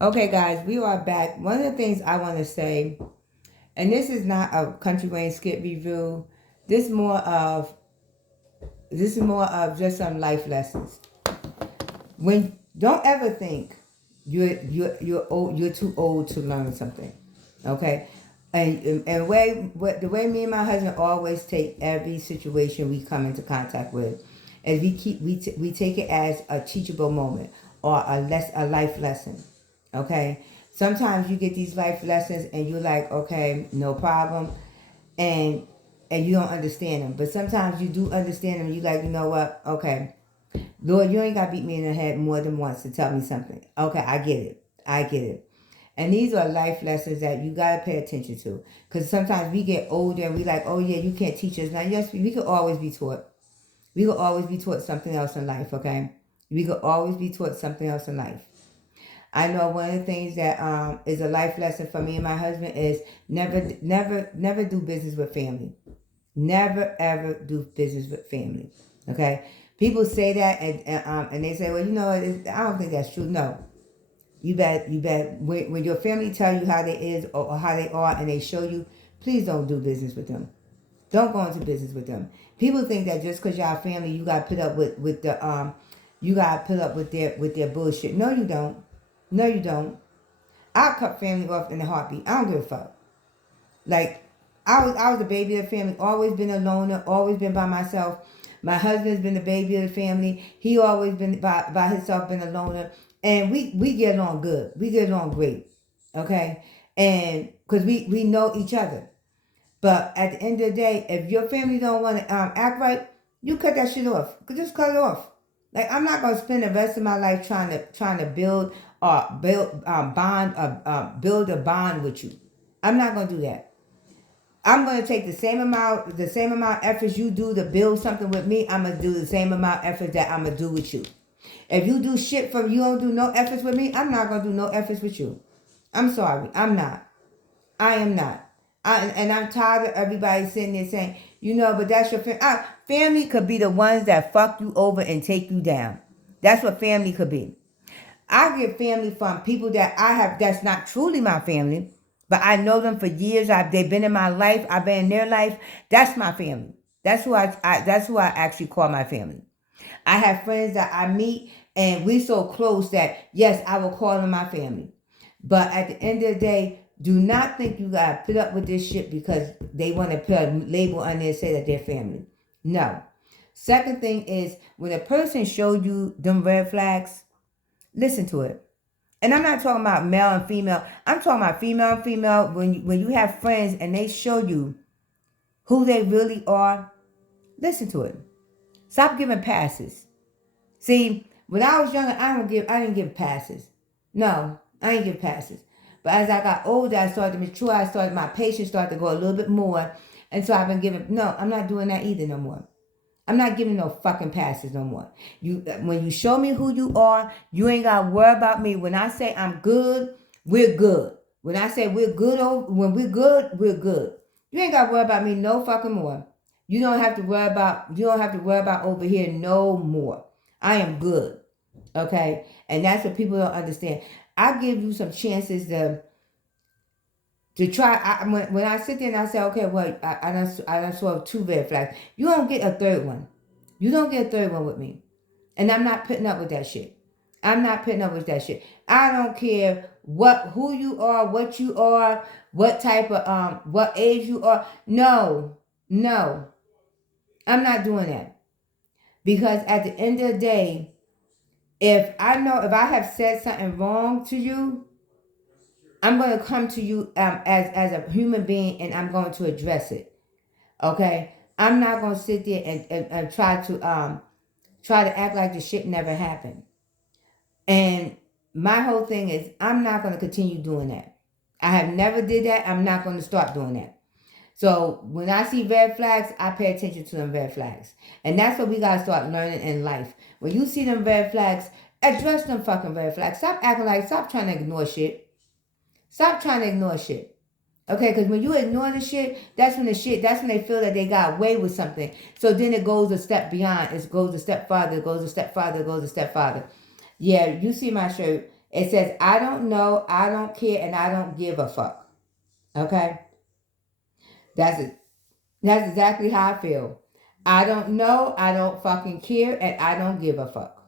Okay, guys, we are back. One of the things I want to say, and this is not a country Wayne skit review. This more of this is more of just some life lessons. When don't ever think you're old, you're too old to learn something. Okay, and the way me and my husband always take every situation we come into contact with, is we take it as a teachable moment or a life lesson. Okay, sometimes you get these life lessons and you're like, okay, no problem, and you don't understand them, but sometimes you do understand them. You like, you know what? Okay, Lord, you ain't got to beat me in the head more than once to tell me something. Okay, I get it. I get it. And these are life lessons that you got to pay attention to. Because sometimes we get older and we like, oh yeah, you can't teach us. Now, yes, we could always be taught. We could always be taught something else in life, okay? We could always be taught something else in life. I know one of the things that is a life lesson for me and my husband is never do business with family. Never ever do business with family. Okay, people say that and they say, well, you know, I don't think that's true. No, you bet. When your family tell you how they is or how they are, and they show you, please don't do business with them. Don't go into business with them. People think that just because y'all family, you got to put up with the you got to put up with their bullshit. No, you don't. No, you don't. I'll cut family off in a heartbeat. I don't give a fuck. Like I was a baby of the family, always been a loner, always been by myself. My husband's been the baby of the family. He always been by himself, been a loner. And we get along good. We get along great. Okay? And because we know each other. But at the end of the day, if your family don't want to act right, you cut that shit off. Just cut it off. Like I'm not gonna spend the rest of my life trying to build a bond with you. I'm not gonna do that. I'm gonna take the same amount efforts you do to build something with me. I'm gonna do the same amount effort that I'm gonna do with you. If you do shit from you don't do no efforts with me, I'm not gonna do no efforts with you. I'm sorry, I'm not. I am not. And I'm tired of everybody sitting there saying, you know, but that's your family. Family could be the ones that fuck you over and take you down. That's what family could be. I get family from people that I have that's not truly my family, but I know them for years. They've been in my life. I've been in their life. That's my family. That's who I actually call my family. I have friends that I meet and we so close that yes, I will call them my family. But at the end of the day, do not think you gotta put up with this shit because they want to put a label on there and say that they're family. No. Second thing is when a person showed you them red flags, listen to it. And I'm not talking about male and female. I'm talking about female and female. When you have friends and they show you who they really are, listen to it. Stop giving passes. See, when I was younger, I didn't give passes. No, I didn't give passes. But as I got older, I started to mature. My patience started to go a little bit more, and so I've been giving. No, I'm not doing that either no more. I'm not giving no fucking passes no more. When you show me who you are, you ain't gotta worry about me. When I say I'm good, we're good. When I say we're good, when we're good, we're good. You ain't gotta worry about me no fucking more. You don't have to worry about. You don't have to worry about over here no more. I am good. Okay, and that's what people don't understand. I give you some chances to try. When I sit there and I say, okay, well, I done saw two red flags. You don't get a third one. You don't get a third one with me. And I'm not putting up with that shit. I'm not putting up with that shit. I don't care who you are, what you are, what type of what age you are. No, no, I'm not doing that. Because at the end of the day, if I have said something wrong to you, I'm going to come to you as a human being and I'm going to address it. Okay, I'm not going to sit there and try to act like the shit never happened. And my whole thing is I'm not going to continue doing that. I have never did that. I'm not going to start doing that. So when I see red flags, I pay attention to them red flags. And that's what we got to start learning in life. When you see them red flags, address them fucking red flags. Stop trying to ignore shit. Stop trying to ignore shit. Okay, because when you ignore that's when they feel that they got away with something. So then it goes a step beyond. It goes a step farther, it goes a step farther, it goes a step farther. Yeah, you see my shirt. It says, I don't know, I don't care, and I don't give a fuck. Okay? That's it. That's exactly how I feel. I don't know, I don't fucking care, and I don't give a fuck.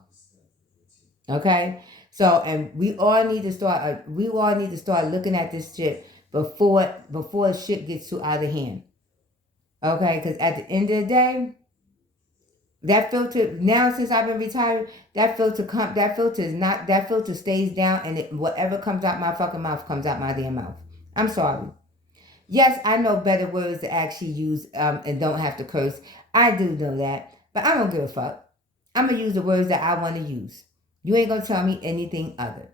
Okay? So, and we all need to start looking at this shit before shit gets too out of hand. Okay? Because at the end of the day, that filter, now since I've been retired, that filter stays down, and whatever comes out my fucking mouth comes out my damn mouth. I'm sorry. Yes, I know better words to actually use and don't have to curse. I do know that. But I don't give a fuck. I'm going to use the words that I want to use. You ain't going to tell me anything other.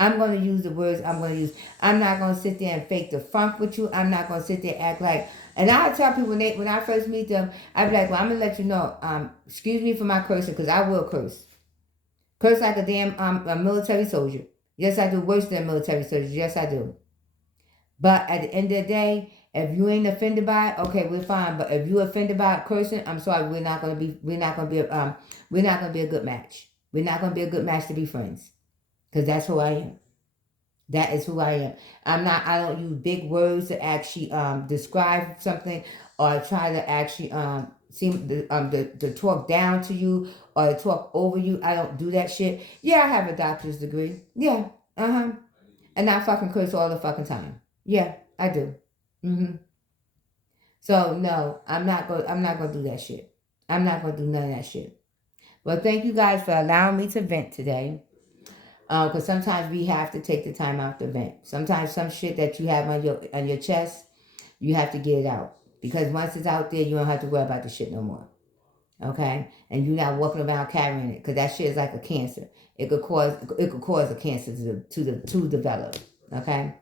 I'm going to use the words I'm going to use. I'm not going to sit there and fake the funk with you. I'm not going to sit there and act like... And I tell people when I first meet them, I be like, well, I'm going to let you know, excuse me for my cursing, because I will curse. Curse like a damn a military soldier. Yes, I do. Worse than a military soldier. Yes, I do. But at the end of the day, if you ain't offended by it, okay, we're fine. But if you offended by cursing, I'm sorry, we're not gonna be a good match. We're not gonna be a good match to be friends, because that's who I am. That is who I am. I don't use big words to actually describe something, or try to actually to talk down to you or to talk over you. I don't do that shit. Yeah, I have a doctor's degree. Yeah, and I fucking curse all the fucking time. Yeah, I do. So no, I'm not gonna do that shit. I'm not gonna do none of that shit. Well, thank you guys for allowing me to vent today. Because sometimes we have to take the time out to vent. Sometimes some shit that you have on your chest, you have to get it out. Because once it's out there, you don't have to worry about the shit no more. Okay? And you're not walking around carrying it, because that shit is like a cancer. It could cause a cancer to develop. Okay?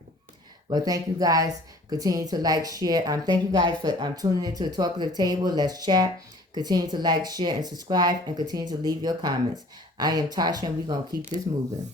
Well, thank you guys. Continue to like, share. Thank you guys for tuning into the Talkative Table. Let's chat. Continue to like, share, and subscribe, and continue to leave your comments. I am Tasha, and we're going to keep this moving.